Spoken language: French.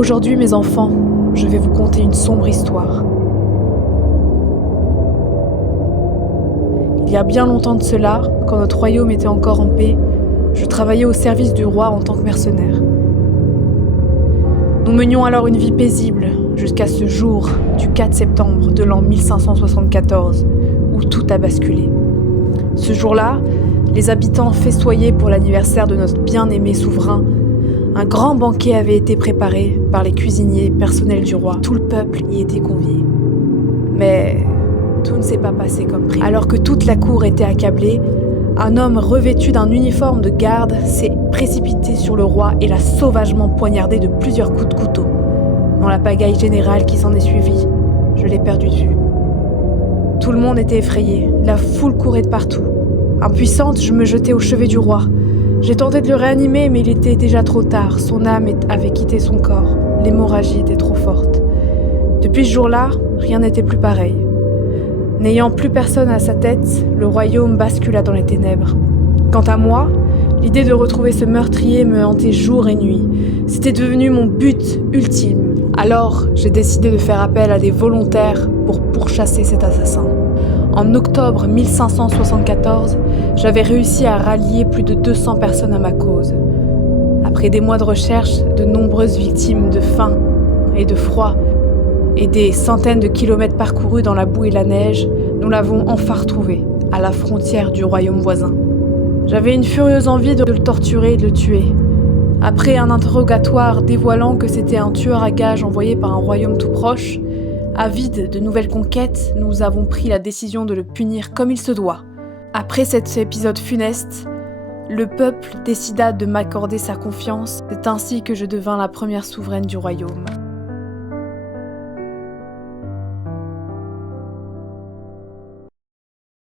Aujourd'hui, mes enfants, je vais vous conter une sombre histoire. Il y a bien longtemps de cela, quand notre royaume était encore en paix, je travaillais au service du roi en tant que mercenaire. Nous menions alors une vie paisible jusqu'à ce jour du 4 septembre de l'an 1574, où tout a basculé. Ce jour-là, les habitants festoyaient pour l'anniversaire de notre bien-aimé souverain. Un grand banquet avait été préparé par les cuisiniers personnels du roi. Tout le peuple y était convié. Mais tout ne s'est pas passé comme prévu. Alors que toute la cour était accablée, un homme revêtu d'un uniforme de garde s'est précipité sur le roi et l'a sauvagement poignardé de plusieurs coups de couteau. Dans la pagaille générale qui s'en est suivie, je l'ai perdu de vue. Tout le monde était effrayé, la foule courait de partout. Impuissante, je me jetais au chevet du roi. J'ai tenté de le réanimer, mais il était déjà trop tard. Son âme avait quitté son corps. L'hémorragie était trop forte. Depuis ce jour-là, rien n'était plus pareil. N'ayant plus personne à sa tête, le royaume bascula dans les ténèbres. Quant à moi, l'idée de retrouver ce meurtrier me hantait jour et nuit. C'était devenu mon but ultime. Alors, j'ai décidé de faire appel à des volontaires pour pourchasser cet assassin. En octobre 1574, j'avais réussi à rallier plus de 200 personnes à ma cause. Après des mois de recherche, de nombreuses victimes de faim et de froid, et des centaines de kilomètres parcourus dans la boue et la neige, nous l'avons enfin retrouvé, à la frontière du royaume voisin. J'avais une furieuse envie de le torturer et de le tuer. Après un interrogatoire dévoilant que c'était un tueur à gages envoyé par un royaume tout proche, avides de nouvelles conquêtes, nous avons pris la décision de le punir comme il se doit. Après cet épisode funeste, le peuple décida de m'accorder sa confiance. C'est ainsi que je devins la première souveraine du royaume.